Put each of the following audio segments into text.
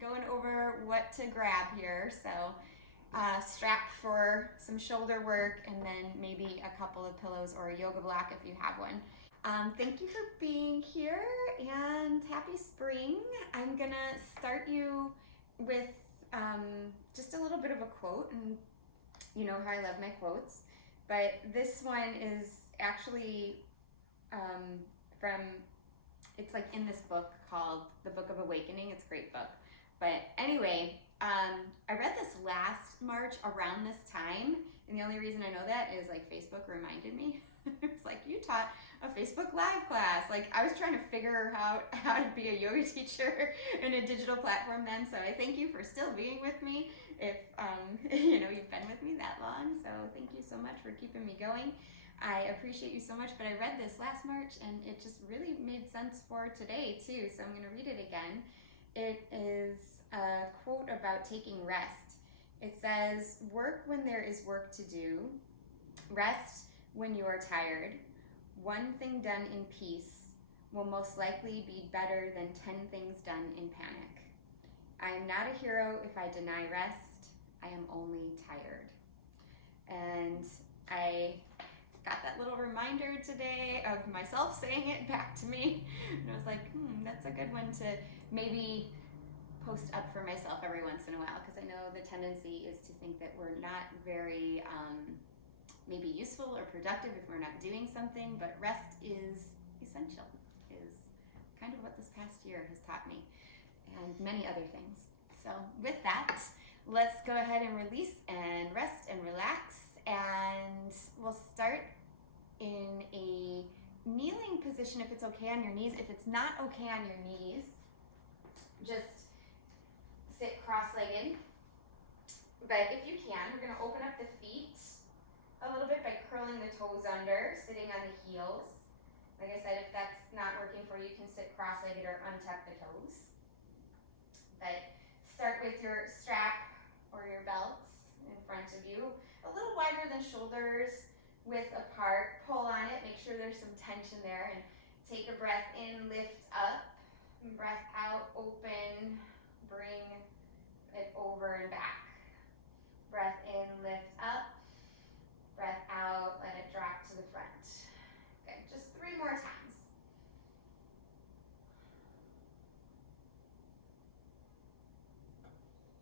going over what to grab here. So strap for some shoulder work and then maybe a couple of pillows or a yoga block if you have one. Thank you for being here and happy spring. I'm gonna start you with just a little bit of a quote, and you know how I love my quotes, but this one is actually from, it's like in this book called The Book of Awakening. It's a great book. But anyway, I read this last March around this time, and the only reason I know that is like Facebook reminded me. It's like, you taught a Facebook live class. Like, I was trying to figure out how to be a yoga teacher in a digital platform then, so I thank you for still being with me if you know, you've been with me that long. So thank you so much for keeping me going. I appreciate you so much, but I read this last March and it just really made sense for today too, so I'm going to read it again. It is a quote about taking rest. It says, "Work when there is work to do. Rest when you are tired. One thing done in peace will most likely be better than 10 things done in panic. I am not a hero if I deny rest. I am only tired." And I got that little reminder today of myself saying it back to me. And I was like, that's a good one to maybe post up for myself every once in a while, because I know the tendency is to think that we're not very maybe useful or productive if we're not doing something, but rest is essential, is kind of what this past year has taught me, and many other things. So with that, let's go ahead and release and rest and relax, and we'll start in a kneeling position if it's okay on your knees. If it's not okay on your knees, just sit cross-legged. But if you can, we're going to open up the feet a little bit by curling the toes under, sitting on the heels. Like I said, if that's not working for you, you can sit cross-legged or untuck the toes. But start with your strap or your belt in front of you, a little wider than shoulders, width apart. Pull on it, make sure there's some tension there, and take a breath in, lift up, and breath out, open, bring it over and back. Breath in, lift up, breath out, let it drop to the front. Okay, just 3 more times.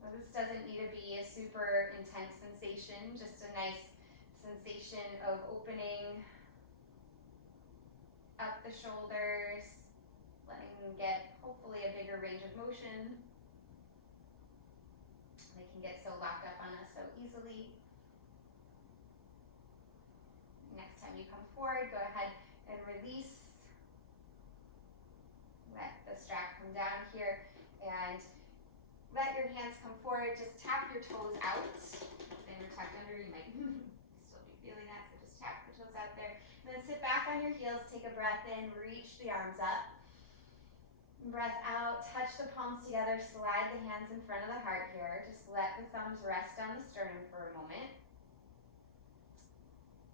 Well, this doesn't need to be a super intense sensation, just a nice sensation of opening up the shoulders, letting them get hopefully a bigger range of motion. They can get so locked up on us so easily. Next time you come forward, go ahead and release. Let the strap come down here and let your hands come forward. Just tap your toes out. If they were tucked under, you might still be feeling that, so just tap your toes out there. And then sit back on your heels, take a breath in, reach the arms up. Breath out, touch the palms together, slide the hands in front of the heart here. Just let the thumbs rest on the sternum for a moment.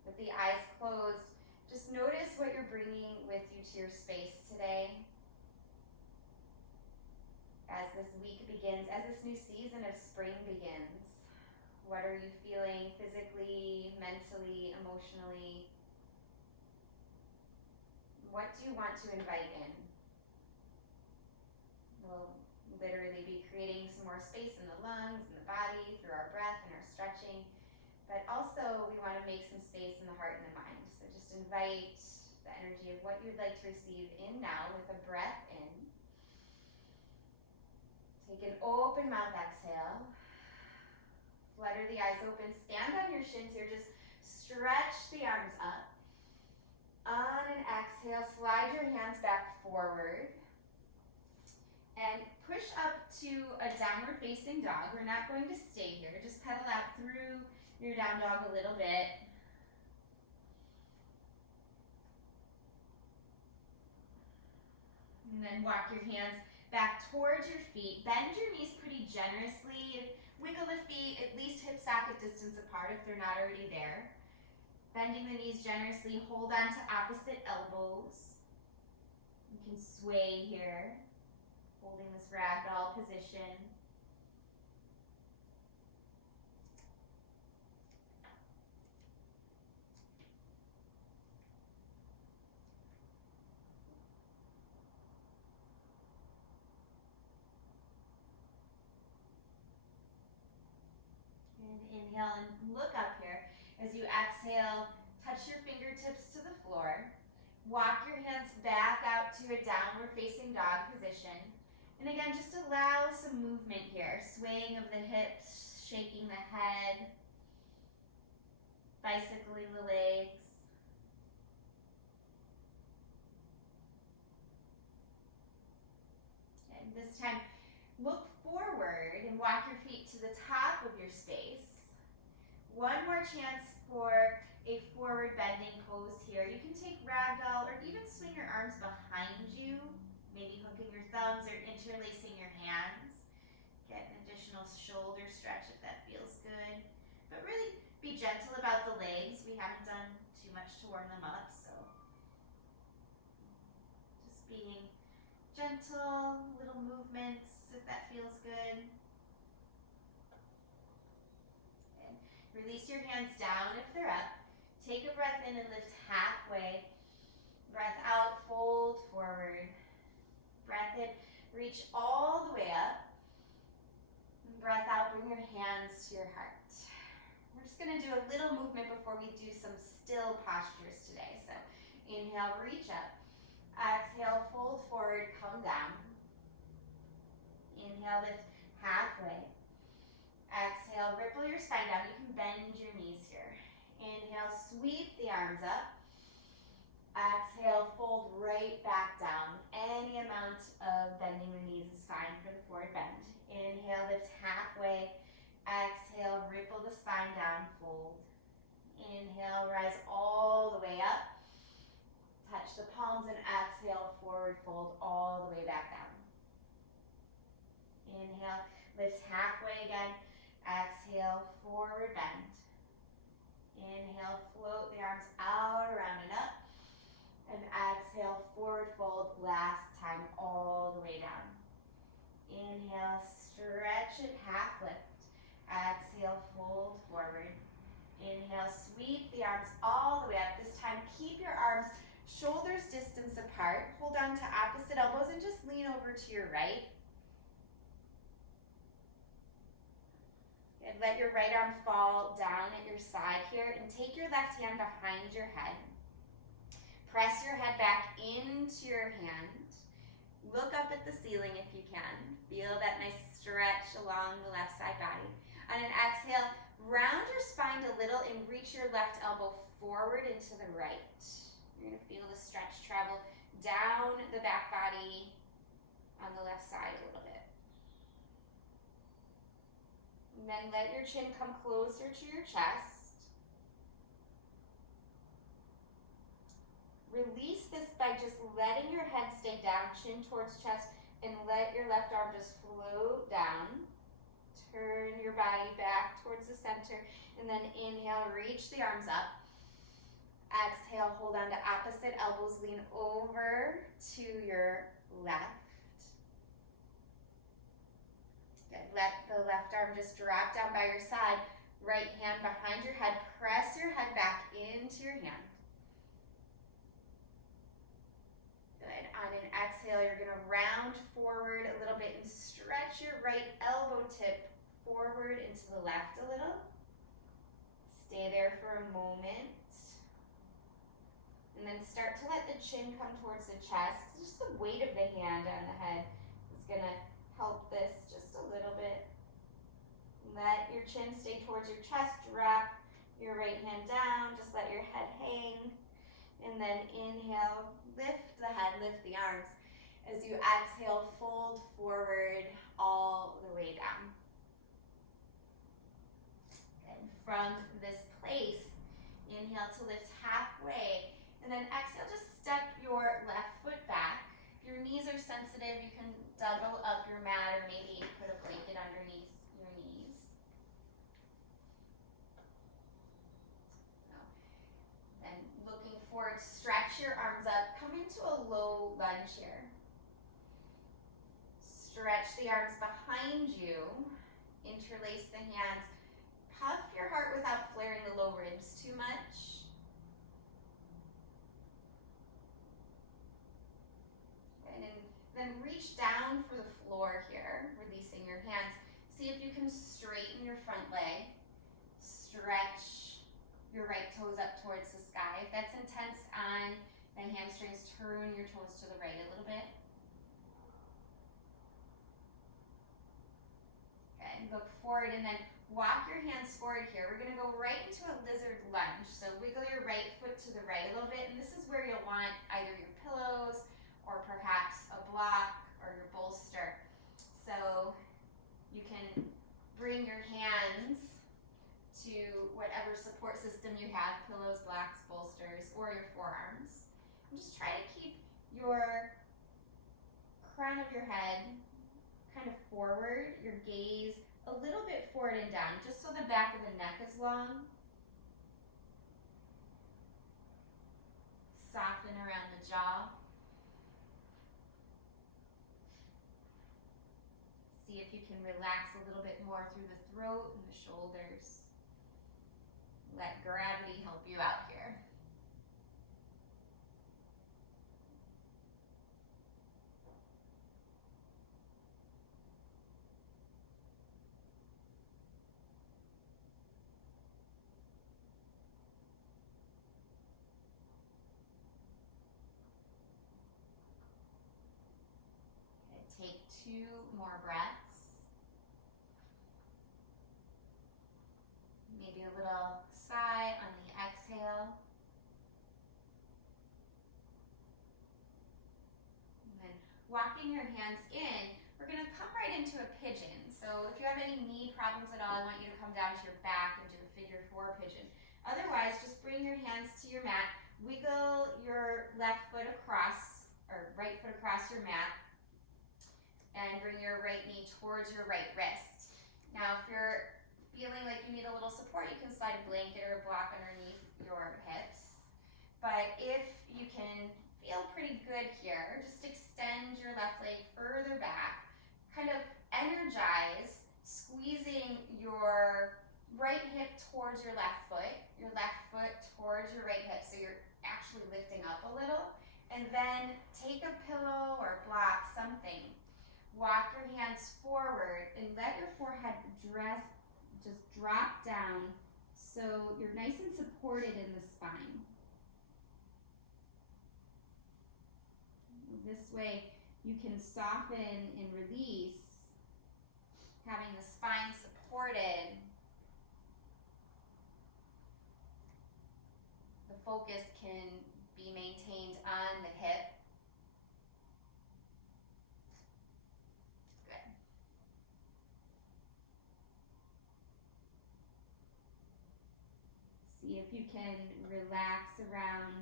With the eyes closed, just notice what you're bringing with you to your space today. As this week begins, as this new season of spring begins, what are you feeling physically, mentally, emotionally? What do you want to invite in? We'll literally be creating some more space in the lungs and the body through our breath and our stretching, but also we want to make some space in the heart and the mind. So just invite the energy of what you'd like to receive in now with a breath in. Take an open mouth exhale. Flutter the eyes open. Stand on your shins here. Just stretch the arms up. On an exhale, slide your hands back forward. And push up to a downward facing dog. We're not going to stay here. Just pedal out through your down dog a little bit. And then walk your hands back towards your feet. Bend your knees pretty generously. Wiggle the feet at least hip socket distance apart if they're not already there. Bending the knees generously. Hold on to opposite elbows. You can sway here. Holding this ragdoll position. And inhale and look up here. As you exhale, touch your fingertips to the floor. Walk your hands back out to a downward facing dog position. And again, just allow some movement here. Swaying of the hips, shaking the head, bicycling the legs. And this time, look forward and walk your feet to the top of your space. One more chance for a forward bending pose here. You can take ragdoll or even swing your arms behind you, maybe hooking your thumbs or interlacing your hands. Get an additional shoulder stretch if that feels good. But really be gentle about the legs. We haven't done too much to warm them up, so just being gentle, little movements if that feels good. And release your hands down if they're up. Take a breath in and lift halfway. Breath out, fold forward. Breath in, reach all the way up. And breath out, bring your hands to your heart. We're just gonna do a little movement before we do some still postures today. So inhale, reach up. Exhale, fold forward, come down. Inhale, lift halfway. Exhale, ripple your spine down. You can bend your knees here. Inhale, sweep the arms up. Exhale, fold right back down. Any amount of bending the knees is fine for the forward bend. Inhale, lift halfway. Exhale, ripple the spine down, fold. Inhale, rise all the way up. Touch the palms and exhale, forward fold all the way back down. Inhale, lift halfway again. Exhale, forward bend. Inhale, float the arms out, around and up. And exhale, forward fold, last time, all the way down. Inhale, stretch it, half lift. Exhale, fold forward. Inhale, sweep the arms all the way up. This time, keep your arms shoulders distance apart. Hold on to opposite elbows and just lean over to your right. And let your right arm fall down at your side here and take your left hand behind your head. Press your head back into your hand. Look up at the ceiling if you can. Feel that nice stretch along the left side body. On an exhale, round your spine a little and reach your left elbow forward and to the right. You're gonna feel the stretch travel down the back body on the left side a little bit. And then let your chin come closer to your chest. Release this by just letting your head stay down, chin towards chest, and let your left arm just float down. Turn your body back towards the center, and then inhale, reach the arms up. Exhale, hold on to opposite elbows, lean over to your left. Good. Let the left arm just drop down by your side. Right hand behind your head. Press your head back into your hand. Good. On an exhale, you're going to round forward a little bit and stretch your right elbow tip forward and to the left a little. Stay there for a moment. And then start to let the chin come towards the chest. Just the weight of the hand on the head is going to help this just a little bit. Let your chin stay towards your chest. Drop your right hand down. Just let your head hang. And then inhale, lift the head, lift the arms. As you exhale, fold forward all the way down. And from this place, inhale to lift halfway. And then exhale, just step your left foot back. If your knees are sensitive, you can double up your mat or maybe put a blanket underneath your knees. So, then looking forward, stretch your arms up. Come into a low lunge here. Stretch the arms behind you, interlace the hands, puff your heart without flaring the low ribs too much. And then reach down for the floor here, releasing your hands. See if you can straighten your front leg. Stretch your right toes up towards the sky. If that's intense on the hamstrings, turn your toes to the right a little bit. Good. Look forward and then walk your hands forward here. We're going to go right into a lizard lunge. So wiggle your right foot to the right a little bit, and this is where you'll want either your pillows or perhaps a block or your bolster. So you can bring your hands to whatever support system you have, pillows, blocks, bolsters, or your forearms. And just try to keep your crown of your head kind of forward, your gaze a little bit forward and down, just so the back of the neck is long. Soften around the jaw. See if you can relax a little bit more through the throat and the shoulders. Let gravity help you out here. Okay, take 2 more breaths. Maybe a little sigh on the exhale. And then walking your hands in, we're going to come right into a pigeon. So if you have any knee problems at all, I want you to come down to your back and do a figure 4 pigeon. Otherwise, just bring your hands to your mat, wiggle your left foot across, or right foot across your mat, and bring your right knee towards your right wrist. Now, if you're feeling like you need a little support, you can slide a blanket or a block underneath your hips. But if you can feel pretty good here, just extend your left leg further back, kind of energize, squeezing your right hip towards your left foot towards your right hip, so you're actually lifting up a little, and then take a pillow or block, something. Walk your hands forward and let your forehead just drop down so you're nice and supported in the spine. This way you can soften and release, having the spine supported. The focus can be maintained on the hip. See if you can relax around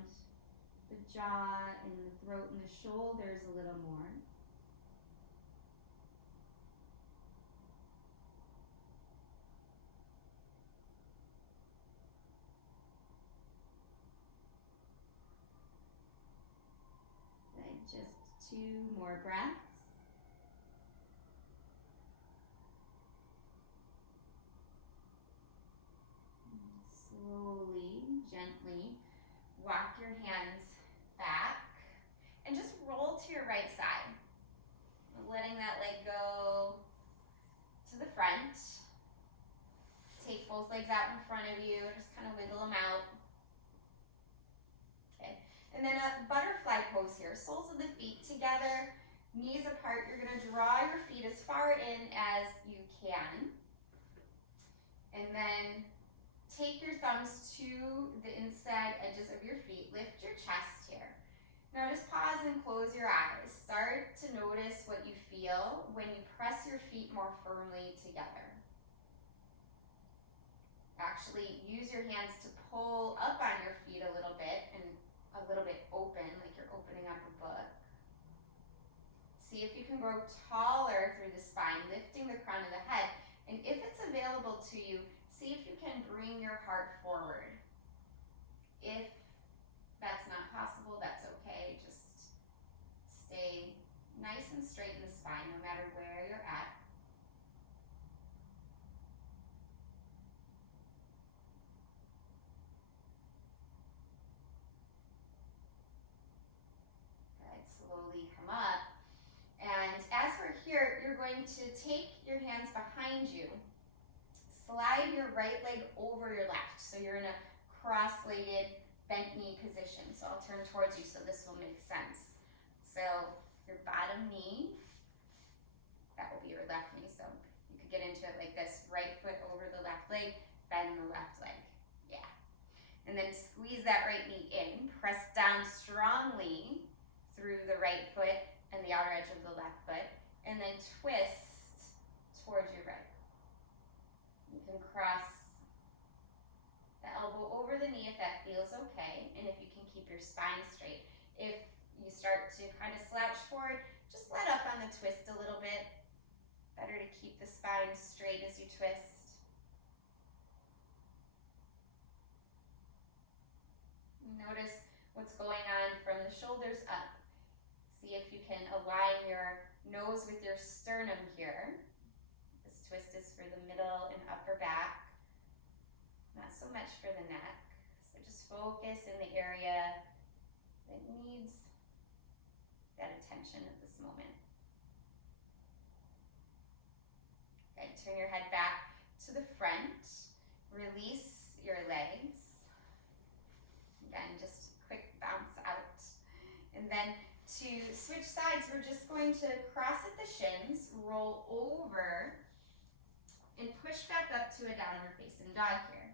the jaw and the throat and the shoulders a little more. Good. Just 2 more breaths. Slowly, gently walk your hands back and just roll to your right side. Letting that leg go to the front. Take both legs out in front of you, just kind of wiggle them out. Okay, and then a butterfly pose here. Soles of the feet together, knees apart. You're going to draw your feet as far in as you can. And then take your thumbs to the inside edges of your feet. Lift your chest here. Now just pause and close your eyes. Start to notice what you feel when you press your feet more firmly together. Actually, use your hands to pull up on your feet a little bit and a little bit open, like you're opening up a book. See if you can grow taller through the spine, lifting the crown of the head. And if it's available to you, see if you can bring your heart forward. If that's not possible, that's okay. Just stay nice and straight in the spine, no matter where your to take your hands behind you, slide your right leg over your left. So you're in a cross-legged bent knee position. So I'll turn towards you so this will make sense. So your bottom knee, that will be your left knee. So you could get into it like this, right foot over the left leg, bend the left leg. Yeah. And then squeeze that right knee in, press down strongly through the right foot and the outer edge of the left foot, and then twist towards your right. You can cross the elbow over the knee if that feels okay, and if you can keep your spine straight. If you start to kind of slouch forward, just let up on the twist a little bit. Better to keep the spine straight as you twist. Notice what's going on from the shoulders up. See if you can align your nose with your sternum here. This twist is for the middle and upper back, not so much for the neck. So just focus in the area that needs that attention at this moment. Okay, turn your head back to the front. Release your legs. Again, just quick bounce out. And then to switch sides, we're just going to cross at the shins, roll over, and push back up to a downward facing dog here.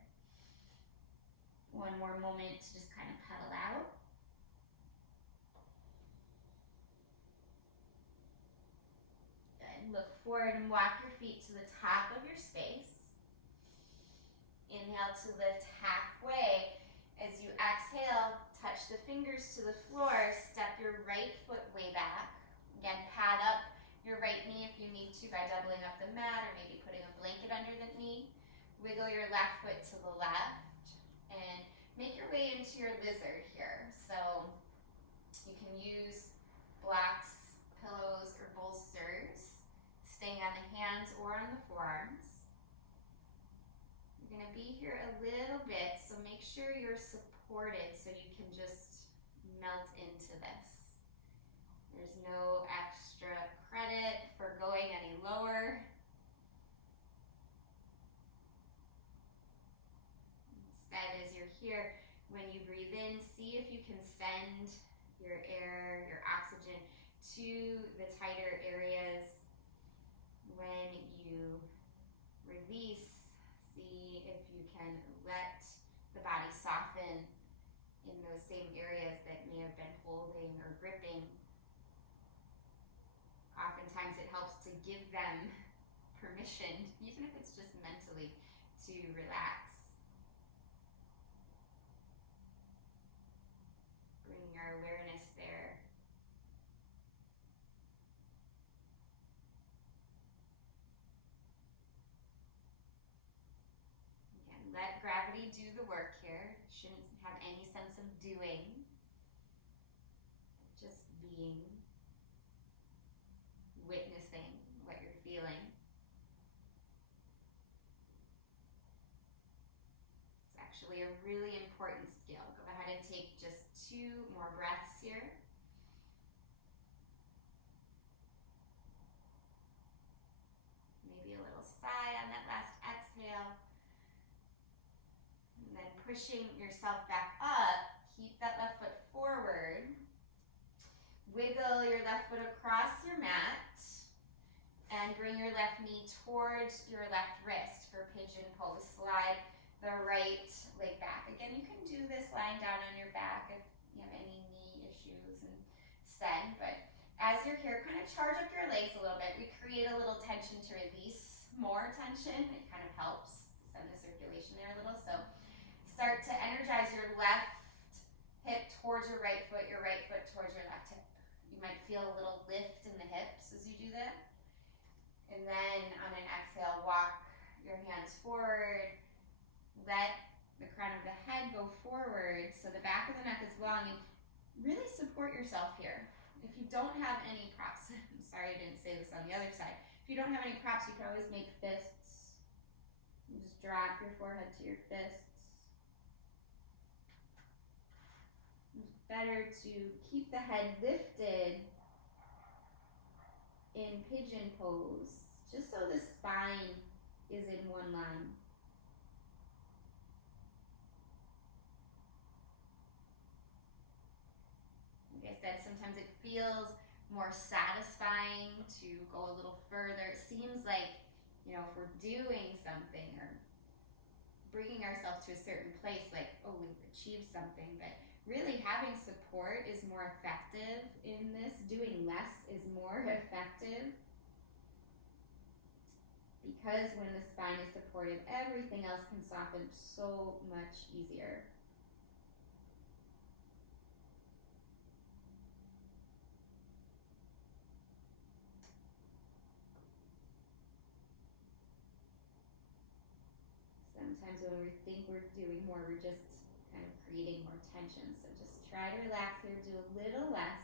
One more moment to just kind of pedal out. Good. Look forward and walk your feet to the top of your space. Inhale to lift halfway. As you exhale, touch the fingers to the floor, step your right foot way back. Again, pad up your right knee if you need to by doubling up the mat or maybe putting a blanket under the knee. Wiggle your left foot to the left and make your way into your lizard here. So you can use blocks, pillows, or bolsters, staying on the hands or on the forearms. You're going to be here a little bit, so make sure you're supported so you can just melt into this. There's no extra credit for going any lower. Instead, as you're here, when you breathe in, see if you can send your air, your oxygen to the tighter areas. When you release, see if you can let the body soften in those same areas that may have been holding or gripping. Oftentimes it helps to give them permission, even if it's just mentally, to relax. Bring your awareness there. Let gravity do the work here. Shouldn't have any sense of doing, just being, witnessing what you're feeling. It's actually a really important skill. Go ahead and take just 2 more breaths here. Maybe a little sigh on that last exhale. And then pushing yourself back up, keep that left foot forward. Wiggle your left foot across your mat and bring your left knee towards your left wrist for pigeon pose. Slide the right leg back. Again, you can do this lying down on your back if you have any knee issues instead, but as you're here, kind of charge up your legs a little bit. We create a little tension to release more tension. It kind of helps send the circulation there a little. So start to energize your left hip towards your right foot towards your left hip. You might feel a little lift in the hips as you do that. And then on an exhale, walk your hands forward. Let the crown of the head go forward so the back of the neck is long, and really support yourself here. If you don't have any props, I'm sorry I didn't say this on the other side. If you don't have any props, you can always make fists. You just drop your forehead to your fists. It's better to keep the head lifted in pigeon pose, just so the spine is in one line. Like I said, sometimes it feels more satisfying to go a little further. It seems like, you know, if we're doing something or bringing ourselves to a certain place, like, oh, we've achieved something, but really having support is more effective in this. Doing less is more effective, because when the spine is supported, everything else can soften so much easier. Sometimes when we think we're doing more, we're just kind of creating more tension. So just try to relax here, do a little less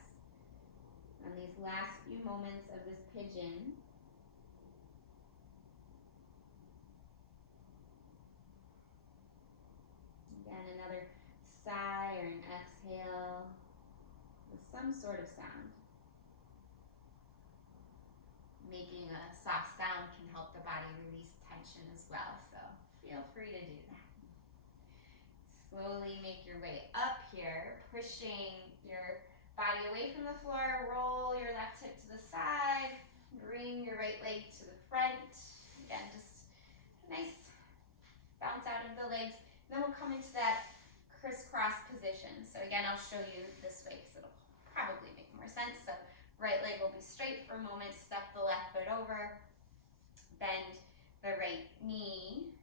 on these last few moments of this pigeon. Again, another sigh or an exhale with some sort of sound. Making a soft sound can help the body release tension as well, so feel free to do that. Slowly make your way up here, pushing your body away from the floor. Roll your left hip to the side, bring your right leg to the front. Again, just a nice bounce out of the legs. Then we'll come into that crisscross position. So again, I'll show you this way because it'll probably make more sense. So right leg will be straight for a moment, step the left foot over, bend the right knee,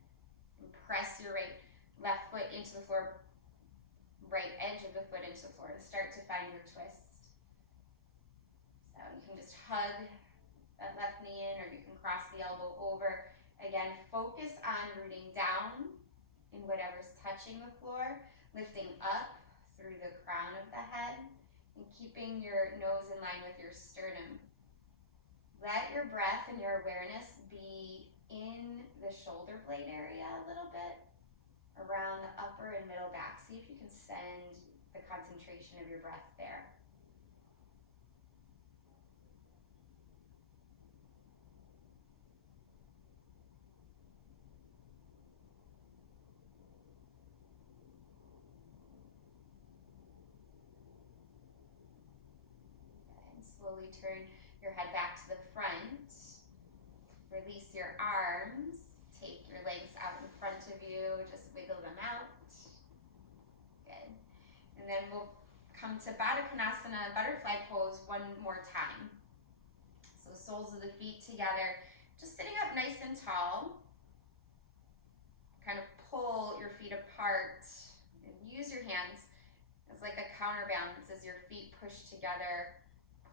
and press your left foot into the floor, right edge of the foot into the floor, and start to find your twist. So you can just hug that left knee in, or you can cross the elbow over. Again, focus on rooting down in whatever's touching the floor, lifting up through the crown of the head, and keeping your nose in line with your sternum. Let your breath and your awareness be in the shoulder blade area a little bit, around the upper and middle back. See if you can send the concentration of your breath there. Slowly turn your head back to the front. Release your arms. Take your legs out in front of you. Just wiggle them out. Good. And then we'll come to Baddha Konasana, butterfly pose, one more time. So soles of the feet together. Just sitting up nice and tall. Kind of pull your feet apart and use your hands as like a counterbalance as your feet push together.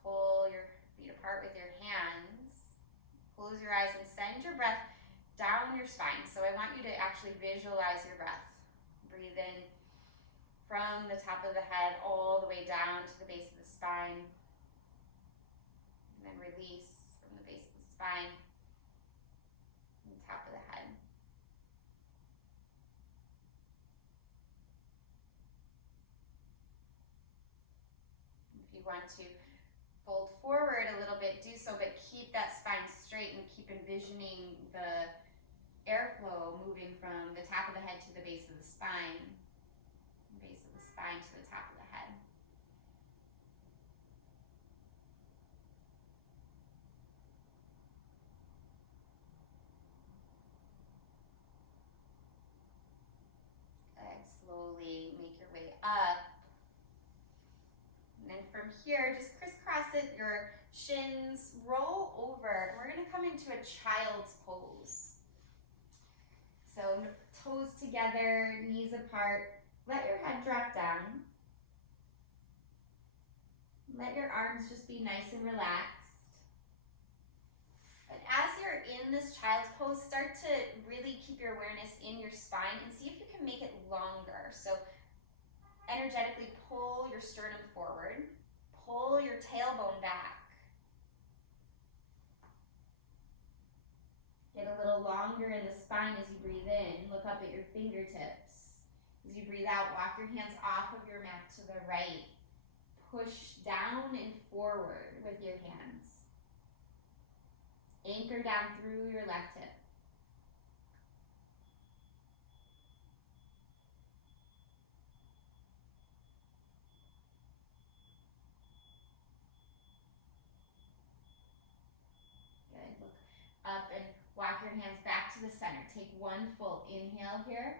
Pull your feet apart with your hands. Close your eyes and send your breath down your spine. So I want you to actually visualize your breath. Breathe in from the top of the head all the way down to the base of the spine. And then release from the base of the spine and the top of the head. If you want to fold forward a little bit, do so, but keep that spine straight and keep envisioning the airflow moving from the top of the head to the base of the spine, base of the spine to the top of the head. Good. Slowly make your way up. And then from here, just crisscross it, your shins, roll over. We're going to come into a child's pose. So toes together, knees apart. Let your head drop down. Let your arms just be nice and relaxed. And as you're in this child's pose, start to really keep your awareness in your spine and see if you can make it longer. So energetically pull your sternum forward, pull your tailbone back. Get a little longer in the spine as you breathe in. Look up at your fingertips. As you breathe out, walk your hands off of your mat to the right. Push down and forward with your hands. Anchor down through your left hip. Good. Look up and walk your hands back to the center. Take one full inhale here.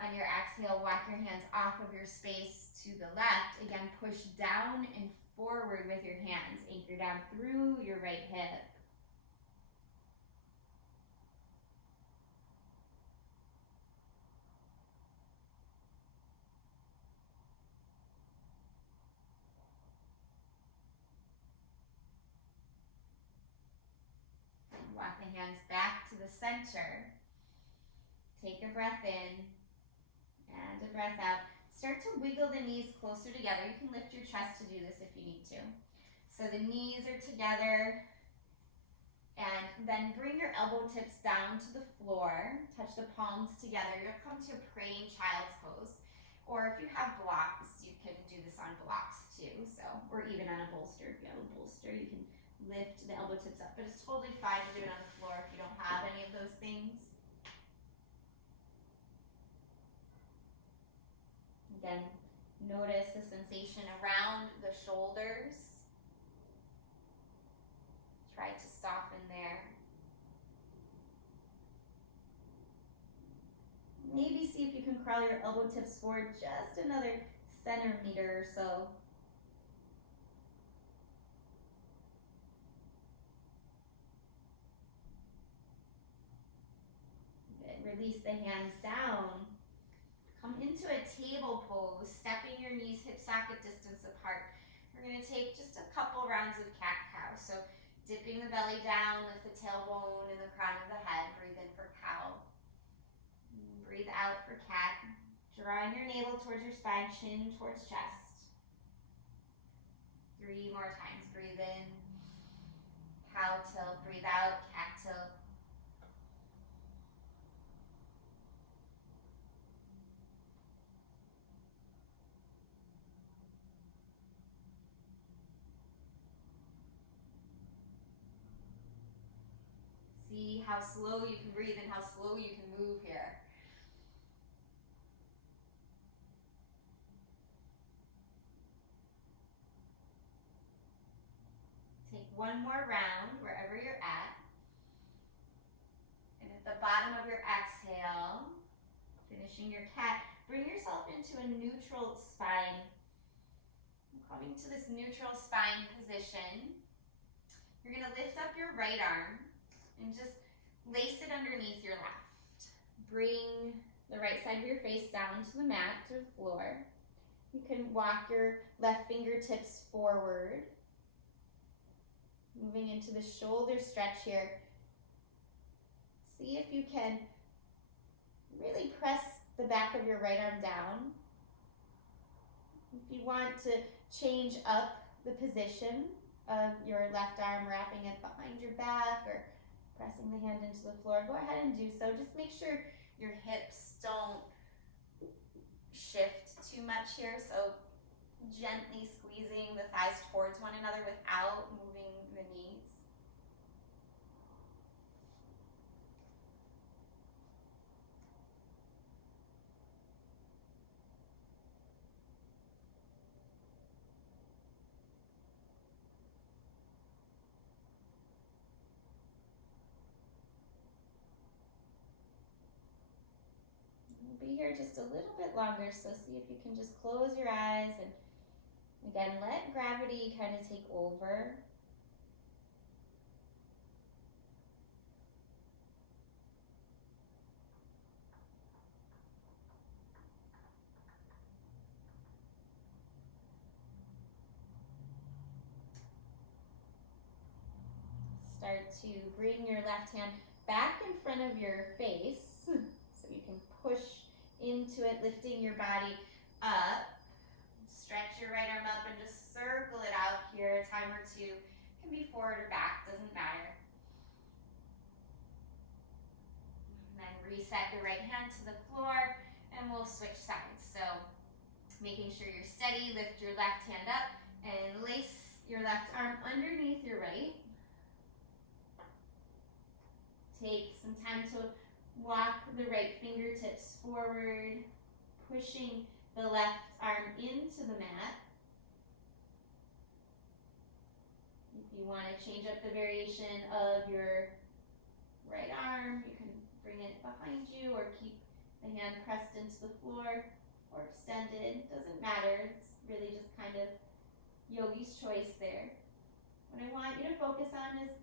On your exhale, walk your hands off of your space to the left. Again, push down and forward with your hands. Anchor down through your right hip. Walk the hands back to the center. Take a breath in and a breath out. Start to wiggle the knees closer together. You can lift your chest to do this if you need to. So the knees are together, and then bring your elbow tips down to the floor. Touch the palms together. You'll come to a praying child's pose. Or if you have blocks, you can do this on blocks too. So, or even on a bolster. If you have a bolster, you can lift the elbow tips up, but it's totally fine to do it on the floor if you don't have any of those things. Again, notice the sensation around the shoulders. Try to soften there. Maybe see if you can crawl your elbow tips forward just another centimeter or so. Release the hands down. Come into a table pose, stepping your knees hip socket distance apart. We're going to take just a couple rounds of cat-cow. So dipping the belly down, lift the tailbone and the crown of the head. Breathe in for cow. Breathe out for cat. Drawing your navel towards your spine, chin towards chest. 3 more times. Breathe in. Cow tilt. Breathe out. Cat tilt. See how slow you can breathe and how slow you can move here. Take one more round wherever you're at. And at the bottom of your exhale, finishing your cat, bring yourself into a neutral spine. Coming to this neutral spine position, you're going to lift up your right arm and just lace it underneath your left. Bring the right side of your face down to the mat, to the floor. You can walk your left fingertips forward. Moving into the shoulder stretch here. See if you can really press the back of your right arm down. If you want to change up the position of your left arm, wrapping it behind your back or pressing the hand into the floor, go ahead and do so. Just make sure your hips don't shift too much here. So gently squeezing the thighs towards one another without moving the knees. We'll be here just a little bit longer, so see if you can just close your eyes and again, let gravity kind of take over. Start to bring your left hand back in front of your face so you can push into it, lifting your body up. Stretch your right arm up and just circle it out here a time or two. It can be forward or back, doesn't matter. And then reset your right hand to the floor and we'll switch sides. So making sure you're steady, lift your left hand up and lace your left arm underneath your right. Take some time to walk the right fingertips forward, pushing the left arm into the mat. If you want to change up the variation of your right arm, you can bring it behind you or keep the hand pressed into the floor or extended. Doesn't matter. It's really just kind of yogi's choice there. What I want you to focus on is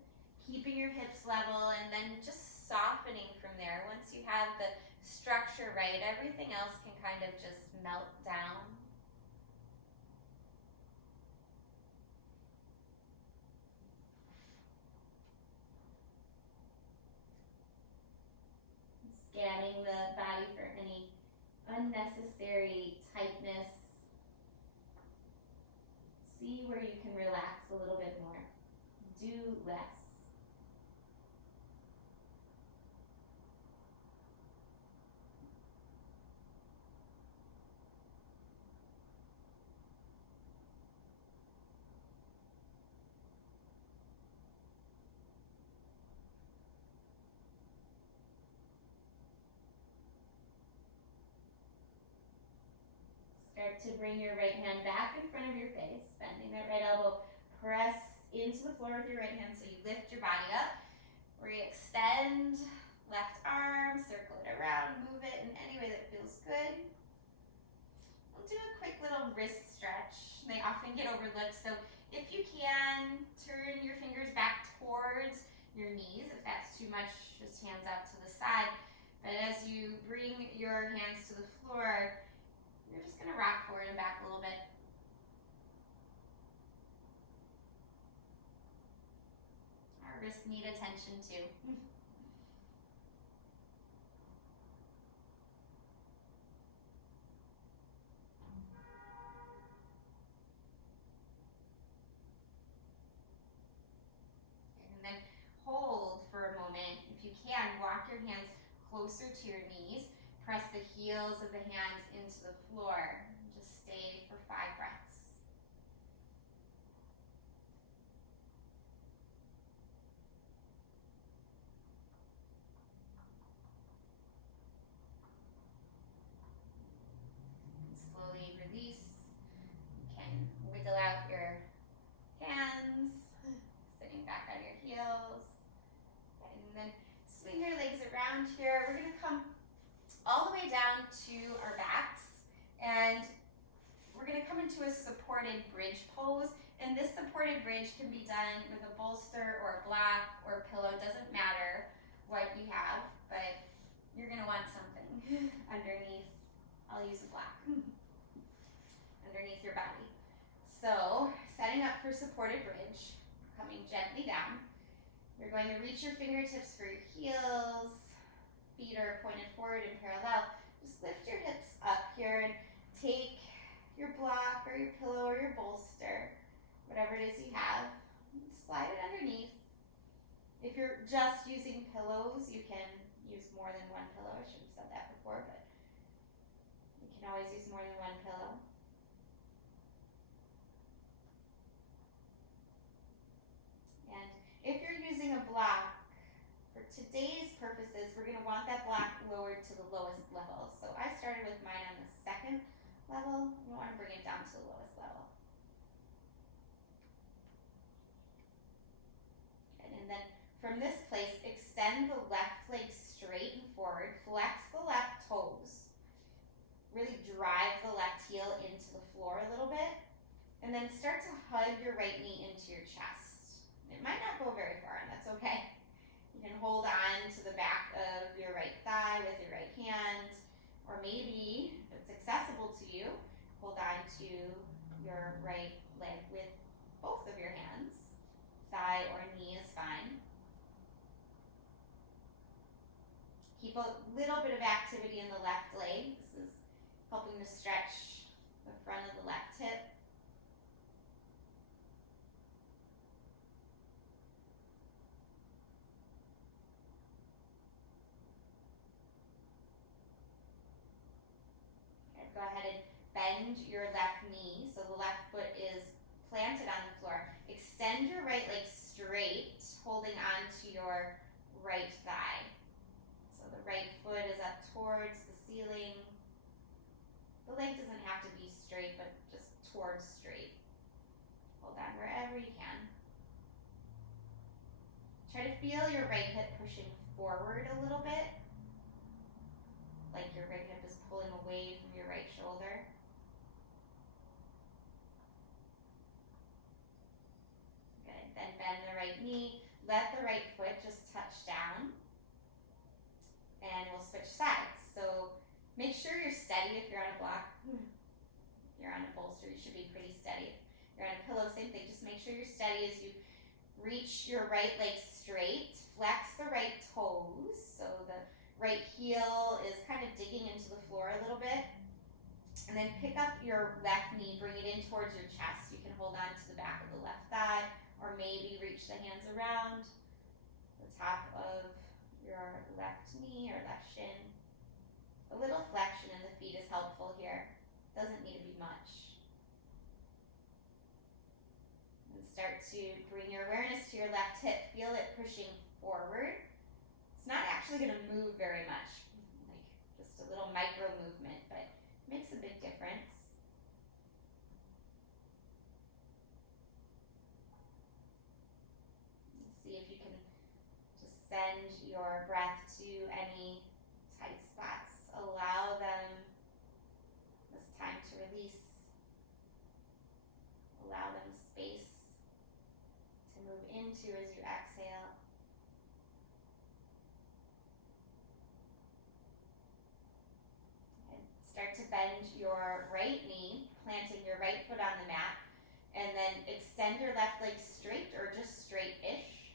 keeping your hips level and then just softening from there. Once you have the structure right, everything else can kind of just melt down. Scanning the body for any unnecessary tightness. See where you can relax a little bit more. Do less. Start to bring your right hand back in front of your face, bending that right elbow. Press into the floor with your right hand so you lift your body up. Re-extend, left arm, circle it around, move it in any way that feels good. We'll do a quick little wrist stretch. They often get overlooked, so if you can, turn your fingers back towards your knees. If that's too much, just hands out to the side. But as you bring your hands to the floor, you're just going to rock forward and back a little bit. Our wrists need attention too. And then hold for a moment. If you can, walk your hands closer to your knees. Press the heels of the hands into the floor. Just stay for 5 breaths. And slowly release. You can wiggle out your hands, sitting back on your heels. And then swing your legs around here. We're going to come all the way down to our backs, and we're going to come into a supported bridge pose. And this supported bridge can be done with a bolster or a block or a pillow. Doesn't matter what you have, but you're going to want something underneath. I'll use a block underneath your body. So setting up for supported bridge, coming gently down. You're going to reach your fingertips for your heels. Feet are pointed forward and parallel. Just lift your hips up here and take your block or your pillow or your bolster, whatever it is you have, slide it underneath. If you're just using pillows, you can use more than one pillow. I should have said that before, but you can always use more than one pillow. And if you're using a block, for today's purposes, we're going to want that block lowered to the lowest level. So I started with mine on the 2nd level. We want to bring it down to the lowest level. Good. And then from this place, extend the left leg straight and forward. Flex the left toes. Really drive the left heel into the floor a little bit. And then start to hug your right knee into your chest. It might not go very far, and that's okay. You can hold on to the back of your right thigh with your right hand, or maybe, if it's accessible to you, hold on to your right leg with both of your hands. Thigh or knee is fine. Keep a little bit of activity in the left leg. This is helping to stretch the front of the left hip. Go ahead and bend your left knee so the left foot is planted on the floor. Extend your right leg straight, holding on to your right thigh. So the right foot is up towards the ceiling. The leg doesn't have to be straight, but just towards straight. Hold on wherever you can. Try to feel your right hip pushing forward a little bit, like your right hip is pulling away from your right shoulder. Good. Then bend the right knee. Let the right foot just touch down. And we'll switch sides. So make sure you're steady if you're on a block. If you're on a bolster, you should be pretty steady. If you're on a pillow, same thing. Just make sure you're steady as you reach your right leg straight. Flex the right toes. So the right heel is kind of digging into the floor a little bit. And then pick up your left knee, bring it in towards your chest. You can hold on to the back of the left thigh, or maybe reach the hands around the top of your left knee or left shin. A little flexion in the feet is helpful here. Doesn't need to be much. And start to bring your awareness to your left hip. Feel it pushing forward. It's not actually going to move very much, like just a little micro movement, but it makes a big difference. See if you can just send your breath to any tight spots. Allow them this time to release. Allow them space to move into as you exhale. And start to bend your right knee, planting your right foot on the mat, and then extend your left leg straight or just straight-ish.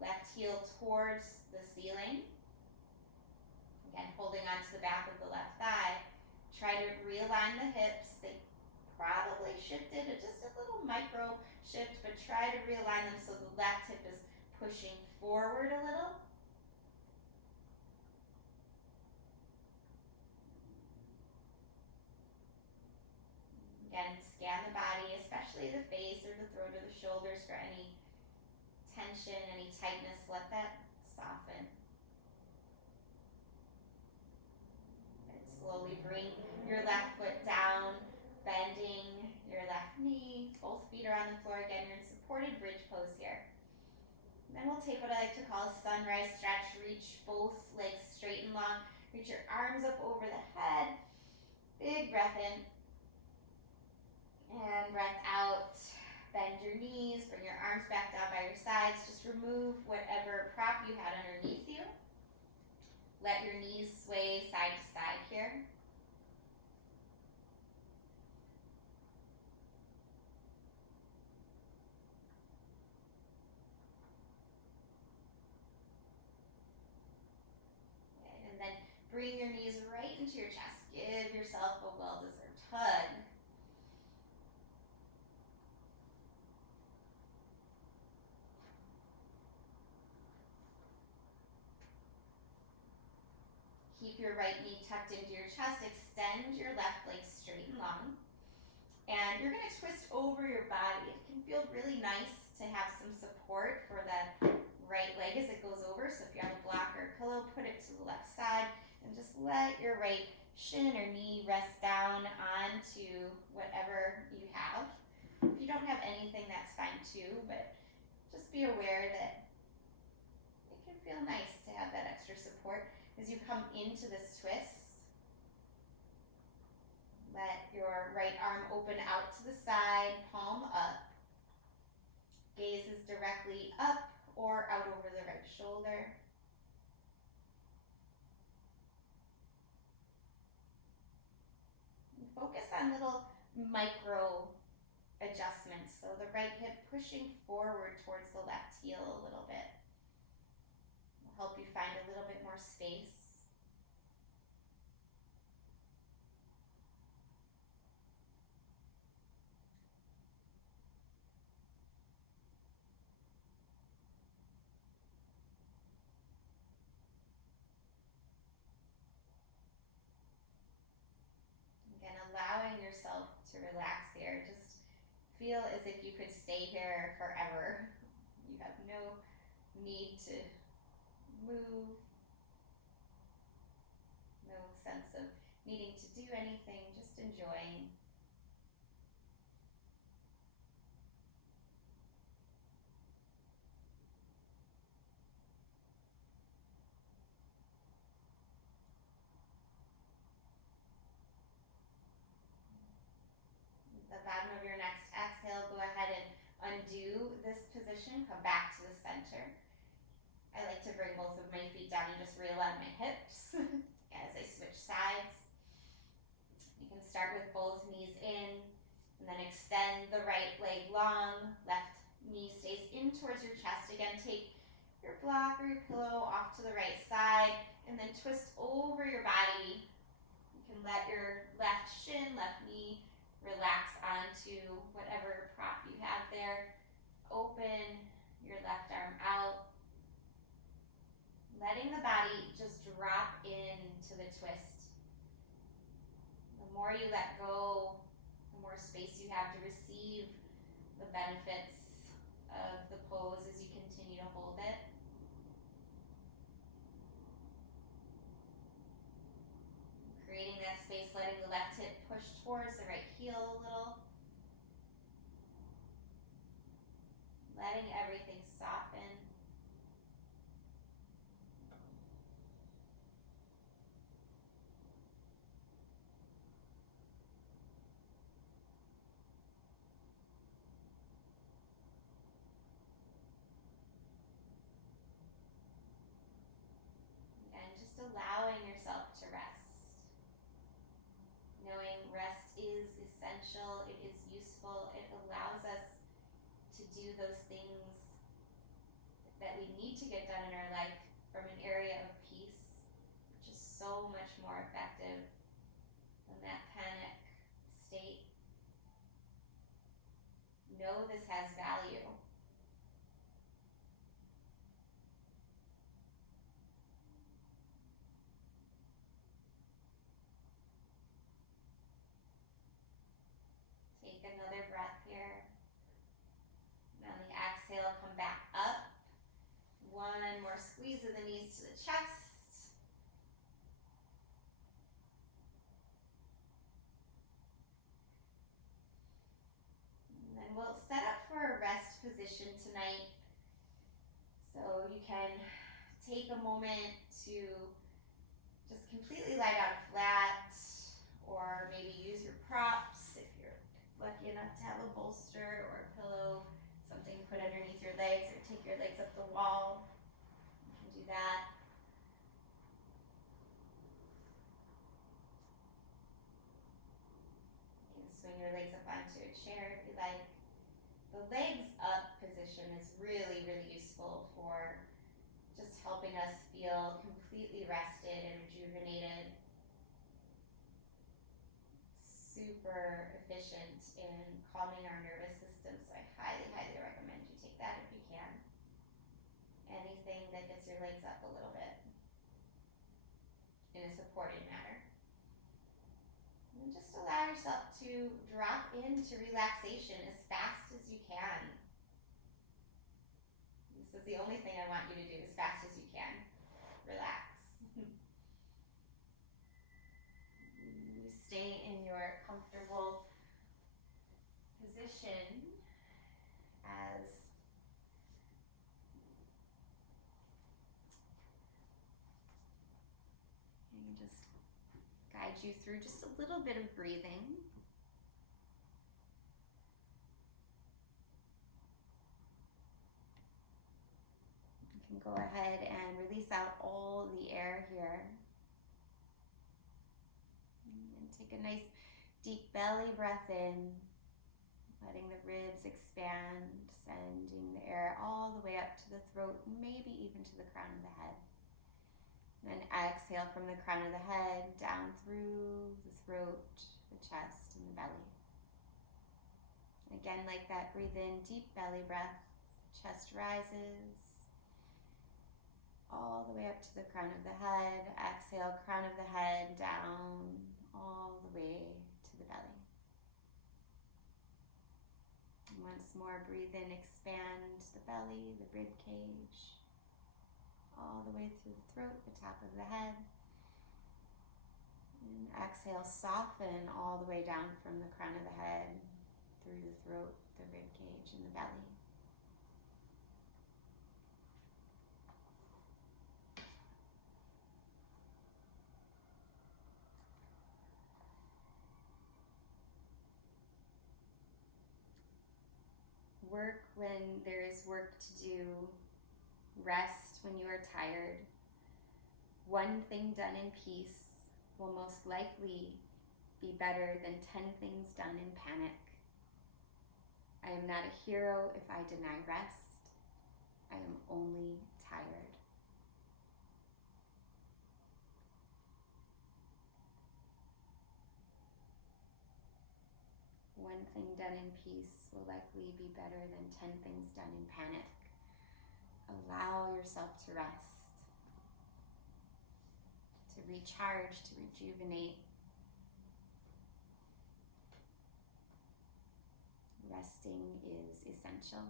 Left heel towards the ceiling. Again, holding onto the back of the left thigh. Try to realign the hips. They probably shifted, just a little micro shift, but try to realign them so the left hip is pushing forward a little. Again, scan the body, especially the face or the throat or the shoulders for any tension, any tightness. Let that soften. And slowly bring your left foot down, bending your left knee. Both feet are on the floor. Again, you're in supported bridge pose here. And then we'll take what I like to call a sunrise stretch. Reach both legs straight and long. Reach your arms up over the head. Big breath in. And breath out. Bend your knees, bring your arms back down by your sides. Just remove whatever prop you had underneath you. Let your knees sway side to side here. Okay, and then bring your knees right into your chest. Give yourself a well-deserved hug. Keep your right knee tucked into your chest. Extend your left leg straight and long. And you're going to twist over your body. It can feel really nice to have some support for the right leg as it goes over. So if you're on a block or a pillow, put it to the left side and just let your right shin or knee rest down onto whatever you have. If you don't have anything, that's fine too, but just be aware that it can feel nice to have that extra support. As you come into this twist, let your right arm open out to the side, palm up. Gaze is directly up or out over the right shoulder. And focus on little micro adjustments. So the right hip pushing forward towards the left heel a little bit. Help you find a little bit more space. Again, allowing yourself to relax here. Just feel as if you could stay here forever. You have no need to move. No sense of needing to do anything, just enjoying. The bottom of your next exhale, go ahead and undo this position, come back to the center. I like to bring both of my feet down and just realign my hips as I switch sides. You can start with both knees in and then extend the right leg long, left knee stays in towards your chest. Again, take your block or your pillow off to the right side and then twist over your body. You can let your left shin, left knee relax onto whatever prop you have there. Open your left arm out. Letting the body just drop into the twist. The more you let go, the more space you have to receive the benefits of the pose as you continue to hold it. Creating that space, letting the left hip push towards the right heel a little. Letting everything soften. And just allowing yourself to rest. Knowing rest is essential, it is useful, it allows us to do those things that we need to get done in our life from an area of peace, which is so much more effective than that panic state. Know this has value. Take another breath here. And on the exhale, come back up. One more squeeze of the knees to the chest. And then we'll set up for a rest position tonight. So you can take a moment to just completely lie down flat, or maybe use your props if you're lucky enough to have a bolster or a pillow, something put underneath your legs, or take your legs up the wall. You can do that. You can swing your legs up onto a chair if you like. The legs up position is really, really useful for just helping us feel completely rested and rejuvenated. Super efficient in calming our nervous system, so I highly, highly recommend you take that if you can. Anything that gets your legs up a little bit in a supported manner. And just allow yourself to drop into relaxation as fast as you can. This is the only thing I want you to do, as fast as you can. Relax. You stay in your comfortable position as and just guide you through just a little bit of breathing. You can go ahead and release out all the air here. And take a nice deep belly breath in, letting the ribs expand, sending the air all the way up to the throat, maybe even to the crown of the head. Then exhale from the crown of the head down through the throat, the chest, and the belly. Again, like that, breathe in, deep belly breath, chest rises all the way up to the crown of the head. Exhale, crown of the head down all the way to the belly. And once more, breathe in, expand the belly, the rib cage, all the way through the throat, the top of the head. And exhale, soften all the way down from the crown of the head, through the throat, the rib cage, and the belly. Work when there is work to do. Rest when you are tired. One thing done in peace will most likely be better than 10 things done in panic. I am not a hero if I deny rest. I am only tired. One thing done in peace will likely be better than 10 things done in panic. Allow yourself to rest, to recharge, to rejuvenate. Resting is essential.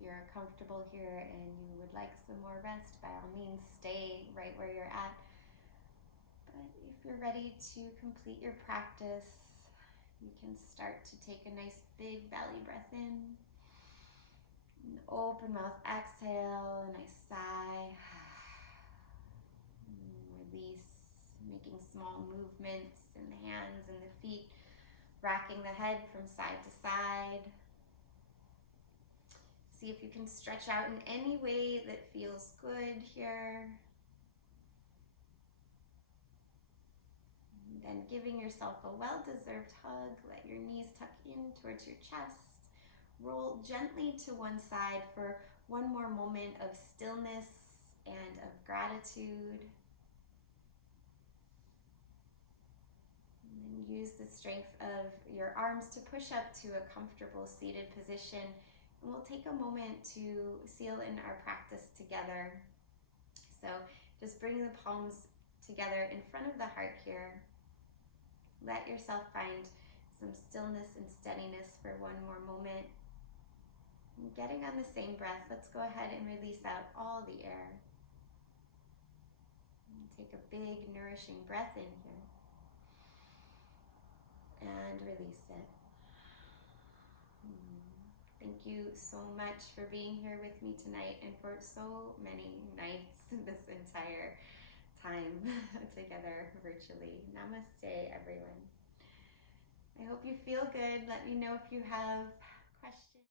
If you're comfortable here and you would like some more rest, by all means stay right where you're at. But if you're ready to complete your practice, you can start to take a nice big belly breath in. An open mouth exhale, a nice sigh. Release, making small movements in the hands and the feet, rocking the head from side to side. See if you can stretch out in any way that feels good here. And then giving yourself a well-deserved hug. Let your knees tuck in towards your chest. Roll gently to one side for one more moment of stillness and of gratitude. And then use the strength of your arms to push up to a comfortable seated position. And we'll take a moment to seal in our practice together. So just bring the palms together in front of the heart here. Let yourself find some stillness and steadiness for one more moment. And getting on the same breath, let's go ahead and release out all the air. And take a big, nourishing breath in here. And release it. Thank you so much for being here with me tonight and for so many nights this entire time together virtually. Namaste, everyone. I hope you feel good. Let me know if you have questions.